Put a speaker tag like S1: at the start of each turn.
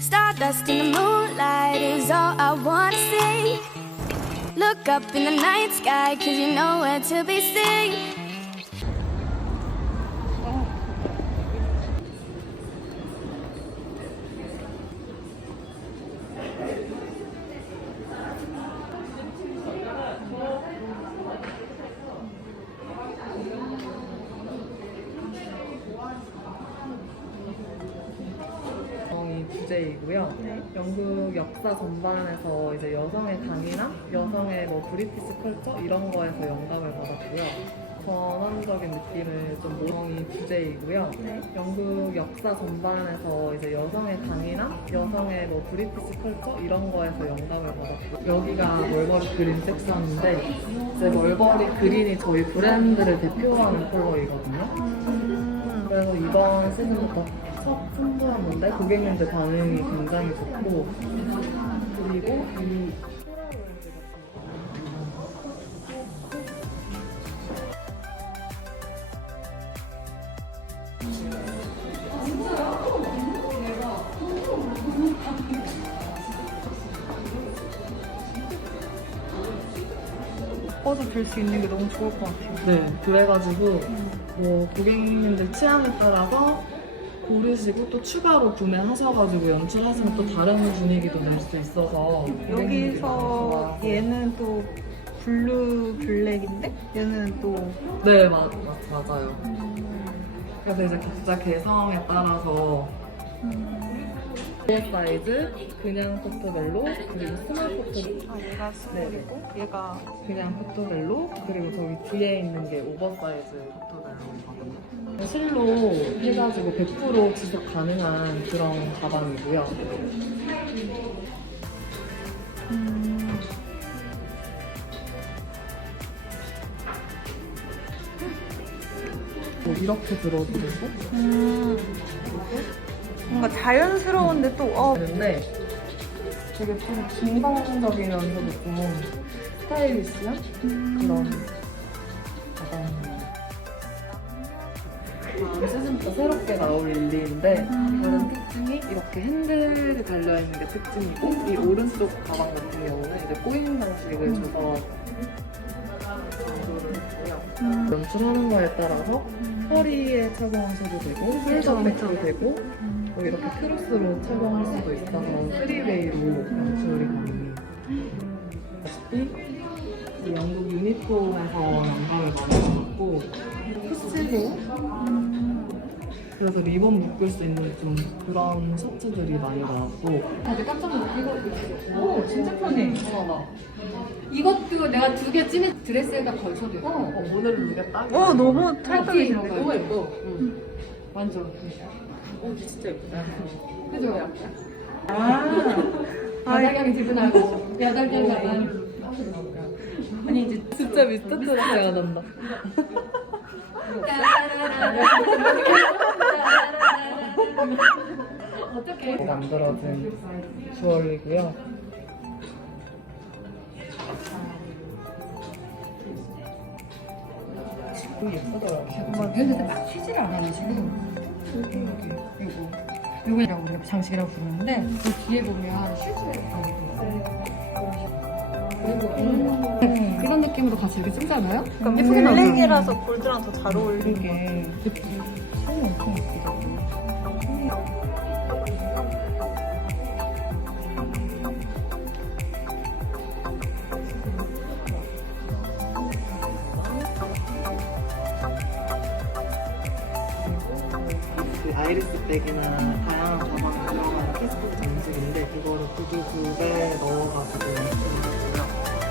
S1: Stardust in the moonlight is all I wanna see. Look up in the night sky, cause you know where to be seen.
S2: 주제이고요. 영국 역사 전반에서 이제 여성의 강이나 여성의 뭐 브리티시 컬처 이런 거에서 영감을 받았고요. 전원적인 느낌을 좀 모성이 주제이고요. 영국 역사 전반에서 이제 여성의 강이나 여성의 뭐 브리티시 컬처 이런 거에서 영감을 받았고 여기가 멀버리 그린 섹션인데 이제 멀버리 그린이 저희 브랜드를 대표하는 컬러이거든요. 그래서 이번 시즌부터 첫 선보였는데 고객님들 반응이 굉장히 좋고 그리고 이
S3: 꺼서 들 수 있는 게 너무 좋을 것 같아요.
S2: 네, 그래가지고 뭐 고객님들 취향에 따라서 고르시고 또 추가로 구매하셔가지고 연출하시면 또 다른 분위기도 낼 수 있어서
S3: 여기서. 얘는 또 블루 블랙인데 얘는 또
S2: 네, 마, 마, 맞아요. 그래서 이제 각자 개성에 따라서 이 사이즈, 그냥 포토벨로, 그리고 스몰 포토
S3: 아, 얘가 스몰이고 얘가
S2: 그냥 포토벨로, 그리고 저기 뒤에 있는 게 오버사이즈. 실로 해가지고 100% 지속 가능한 그런 가방이고요.
S3: 음,
S2: 뭐 이렇게 들어도 되고,
S3: 음, 뭔가 자연스러운데 또 어,
S2: 되는데 되게 좀 중성적이면서도 좀 스타일리시한 그런 새롭게 나올 릴리인데 다른 특징이 이렇게 핸들이 달려있는 게 특징이고 이 오른쪽 가방 같은 경우는 이제 꼬인 방식을 줘서 강조를 했고요. 연출하는 거에 따라서 허리에 착용하셔도 되고 홀더백도 되고 뭐 이렇게 크로스로 착용할 수도 있어서 쓰리웨이로 연출이 가능해요. 이 영국 유니폼에서 영감을 많이 받았고 푸시로 그래서 리본 묶을 수 있는 좀 그런 셔츠들이 많이 나왔고
S4: 다들 깜짝 놀라고 이거 오 진짜 편해. 봐봐. 이것도 내가 두 개 찜해 드레스에다 걸쳐도 돼.
S2: 어, 오늘 룩에 딱
S3: 어 너무
S4: 어,
S3: 탈탈해지는 거
S4: 너무. 예뻐. 응. 완전.
S2: 오 진짜 예쁘다
S4: 그죠?
S3: 아,
S4: 바닥향이 여덟 개 가방. 아니 이제
S2: 진짜 미스터 트롯 생각난다
S4: 어떻게?
S2: 만들어진 주얼리고요 되게 예쁘더라고요
S4: 근데 막 튀질 않아요 지금. 이거 우리가 장식이라고 부르는데 그 뒤에 보면 실제 그리고 음, 그런 느낌으로 같이 이렇게 쓰잖아요.
S3: 그러니까
S4: 예쁘게 나오죠.
S3: 블랙이라서 골드랑 더 잘 어울리는 거.
S4: 이게 색이 엄청 예쁘다.
S2: 그 아이리스 백이나 다양한 가방에 들 키스포트 장식인데 그거를 구두 굽에 넣어가지고. 연출했고요